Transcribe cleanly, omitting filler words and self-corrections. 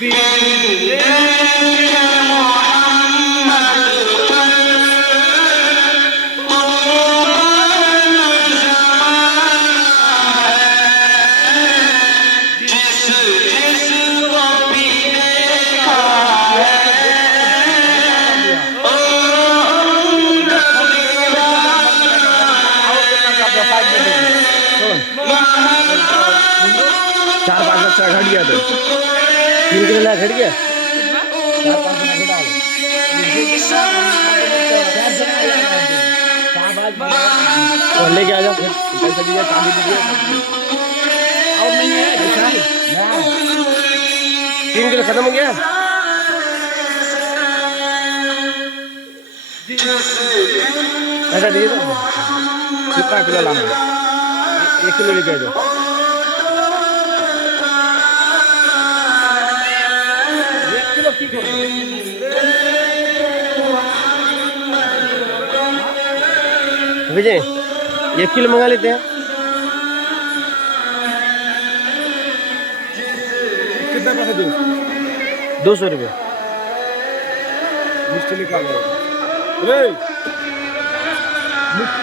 चार पांच बच्चा घट गया तो 3 किलो ला घट गया 4-5 घटा तो लेके आ जाओ पैसा दीजिए चांदी दीजिए और नहीं है पैसा 3 किलो खत्म हो गया पैसा दीजिए तो कितना किलो लाना है 1 किलो लेके आ जाओ विजय 1 किलो मंगा लेते हैं कितना पैसा दो 200 रुपये मिस्टी निकाल मिस्टी